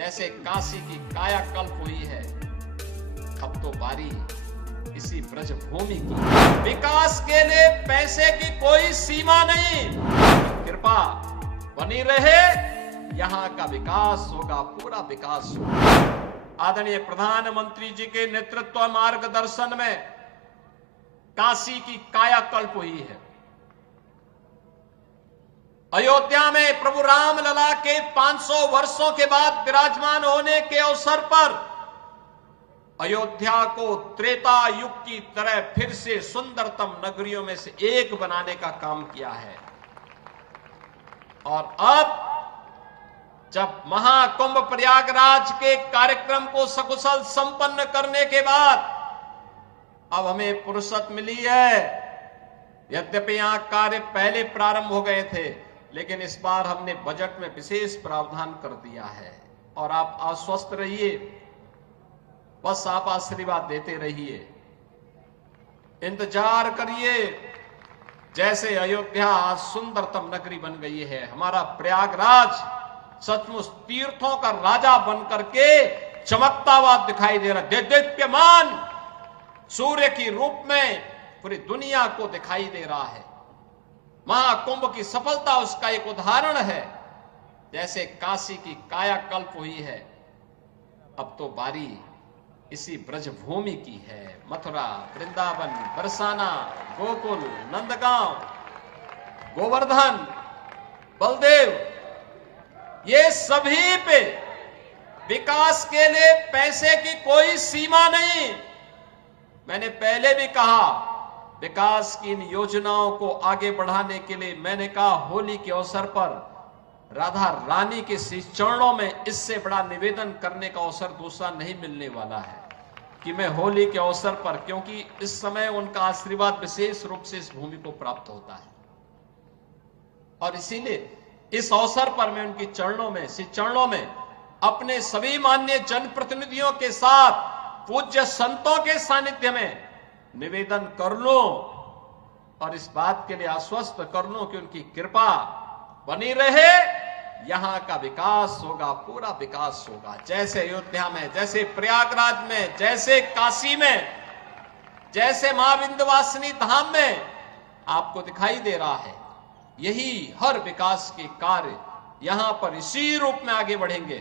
जैसे काशी की कायाकल्प हुई है, अब तो बारी इसी ब्रजभूमि की। विकास के लिए पैसे की कोई सीमा नहीं, कृपा बनी रहे, यहां का विकास होगा, पूरा विकास होगा। आदरणीय प्रधानमंत्री जी के नेतृत्व मार्गदर्शन में काशी की कायाकल्प हुई है। अयोध्या में प्रभु रामलला के 500 वर्षों के बाद विराजमान होने के अवसर पर अयोध्या को त्रेता युग की तरह फिर से सुंदरतम नगरियों में से एक बनाने का काम किया है। और अब जब महाकुंभ प्रयागराज के कार्यक्रम को सकुशल संपन्न करने के बाद अब हमें फुर्सत मिली है। यद्यपि यहां कार्य पहले प्रारंभ हो गए थे, लेकिन इस बार हमने बजट में विशेष प्रावधान कर दिया है। और आप आश्वस्त रहिए, बस आप आशीर्वाद देते रहिए, इंतजार करिए। जैसे अयोध्या आज सुंदरतम नगरी बन गई है, हमारा प्रयागराज सचमुच तीर्थों का राजा बनकर के चमकता हुआ दिखाई दे रहा है। दीप्यमान सूर्य की रूप में पूरी दुनिया को दिखाई दे रहा है। महाकुंभ की सफलता उसका एक उदाहरण है। जैसे काशी की कायाकल्प हुई है, अब तो बारी इसी ब्रजभूमि की है। मथुरा, वृंदावन, बरसाना, गोकुल, नंदगांव, गोवर्धन, बलदेव, ये सभी पे विकास के लिए पैसे की कोई सीमा नहीं। मैंने पहले भी कहा, विकास की इन योजनाओं को आगे बढ़ाने के लिए मैंने कहा, होली के अवसर पर राधा रानी के श्री चरणों में इससे बड़ा निवेदन करने का अवसर दूसरा नहीं मिलने वाला है कि मैं होली के अवसर पर, क्योंकि इस समय उनका आशीर्वाद विशेष रूप से इस भूमि को प्राप्त होता है। और इसीलिए इस अवसर पर मैं उनके चरणों में, श्री चरणों में अपने सभी माननीय जनप्रतिनिधियों के साथ, पूज्य संतों के सानिध्य में निवेदन कर लूं और इस बात के लिए आश्वस्त कर लूं कि उनकी कृपा बनी रहे, यहां का विकास होगा, पूरा विकास होगा। जैसे अयोध्या में, जैसे प्रयागराज में, जैसे काशी में, जैसे मां विंध्यवासिनी धाम में आपको दिखाई दे रहा है, यही हर विकास के कार्य यहां पर इसी रूप में आगे बढ़ेंगे।